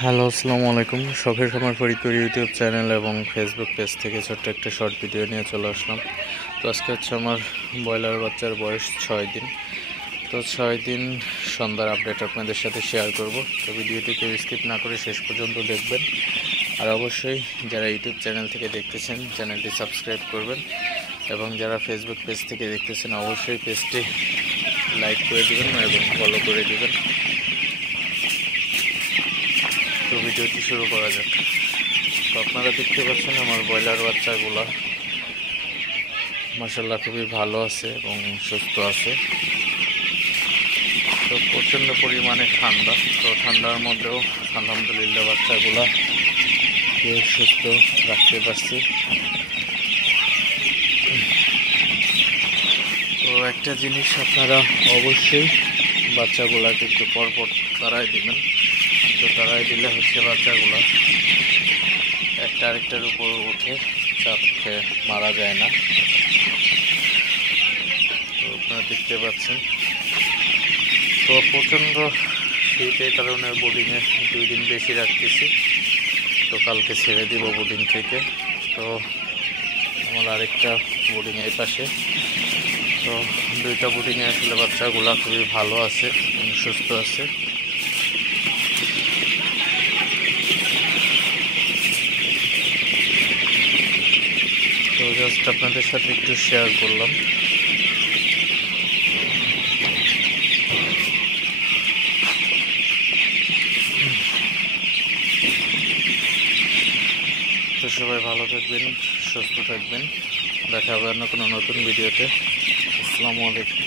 Hello, আসসালামু আলাইকুম। শখের খামার ফরিদপুর ইউটিউব চ্যানেল এবং ফেসবুক পেজ থেকে ছোট্ট একটা শর্ট ভিডিও নিয়ে চলে আসলাম। তো আজকে হচ্ছে আমার ব্রয়লার বাচ্চার বয়স 6 দিন। তো 6 দিন সন্ধ্যার আপডেট আপনাদের সাথে শেয়ার করব। তো ভিডিওটি কেউ স্কিপ না করে শেষ পর্যন্ত দেখবেন। আর অবশ্যই যারা ইউটিউব চ্যানেল থেকে দেখতেছেন চ্যানেলটি সাবস্ক্রাইব করবেন, এবং যারা ফেসবুক পেজ থেকে দেখতেছেন অবশ্যই পেজটি লাইক করে দেবেন এবং ফলো করে দেবেন। তো ভিডিওটি শুরু করা যাক। তো আপনারা দেখতে পাচ্ছেন আমার ব্রয়লার বাচ্চাগুলো মাশাআল্লাহ খুবই ভালো আছে এবং সুস্থ আছে। তো প্রচণ্ড পরিমাণে ঠান্ডা, তো ঠান্ডার মধ্যেও আলহামদুলিল্লাহ বাচ্চাগুলো সুস্থ রাখতে পারছি। তো একটা জিনিস আপনারা অবশ্যই বাচ্চাগুলাকে একটু পরপর তাড়াই দিবেন। তো তাড়াই দিলে হচ্ছে বাচ্চাগুলো একটা আরেকটার উপর উঠে চাপ খেয়ে মারা যায় না। তো আপনারা দেখতে পাচ্ছেন। তো প্রচণ্ড শীতের কারণে বোর্ডিংয়ে 2 দিন বেশি রাখতেছি। তো কালকে ছেড়ে দিব বোর্ডিং থেকে। তো আমার আরেকটা বোর্ডিং এই পাশে। তো 2টা বোর্ডিংয়ে আসলে বাচ্চাগুলো খুবই ভালো আছে এবং সুস্থ আছে। তো জাস্ট আপনাদের সাথে একটু শেয়ার করলাম। তো সবাই ভালো থাকবেন, সুস্থ থাকবেন। দেখা হবে অন্য কোনো নতুন ভিডিওতে। আসসালামু আলাইকুম।